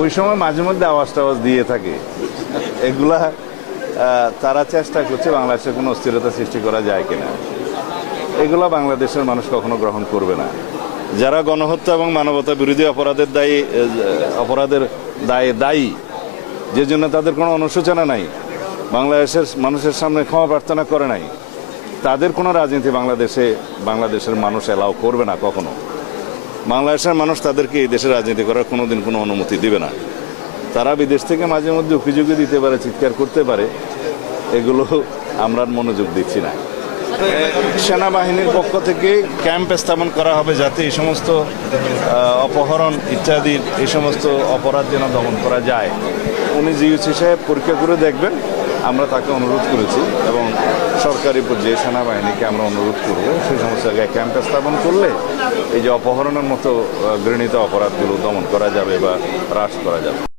ওই সময় মাঝে মধ্যে আওয়াজ টাওয়াজ দিয়ে থাকে। এগুলা তারা চেষ্টা করছে বাংলাদেশে কোনো অস্থিরতা সৃষ্টি করা যায় কিনা। এগুলা বাংলাদেশের মানুষ কখনো গ্রহণ করবে না। যারা গণহত্যা এবং মানবতা বিরোধী অপরাধের দায়ে দায়ী, যে জন্য তাদের কোনো অনুশোচনা নাই, বাংলাদেশের মানুষের সামনে ক্ষমা প্রার্থনা করে নাই, তাদের কোনো রাজনীতি বাংলাদেশের মানুষ এলাও করবে না কখনো। বাংলাদেশের মানুষ তাদেরকে এই দেশে রাজনীতি করার কোনোদিন কোনো অনুমতি দিবে না। তারা বিদেশ থেকে মাঝে মধ্যে অভিযোগও দিতে পারে, চিৎকার করতে পারে, এগুলো আমরা মনোযোগ দিচ্ছি না। সেনাবাহিনীর পক্ষ থেকে ক্যাম্প স্থাপন করা হবে যাতে এই সমস্ত অপহরণ ইত্যাদি এই সমস্ত অপরাধ যেন দমন করা যায়। উনি জিওসি সাহেব পরীক্ষা করে দেখবেন, আমরা তাকে অনুরোধ করেছি এবং সরকারি পর্যায়ে সেনাবাহিনীকে আমরা অনুরোধ করব সেই সমস্ত জায়গায় ক্যাম্প স্থাপন করলে এই যে অপহরণের মতো ঘৃণিত অপরাধগুলো দমন করা যাবে বা হ্রাস করা যাবে।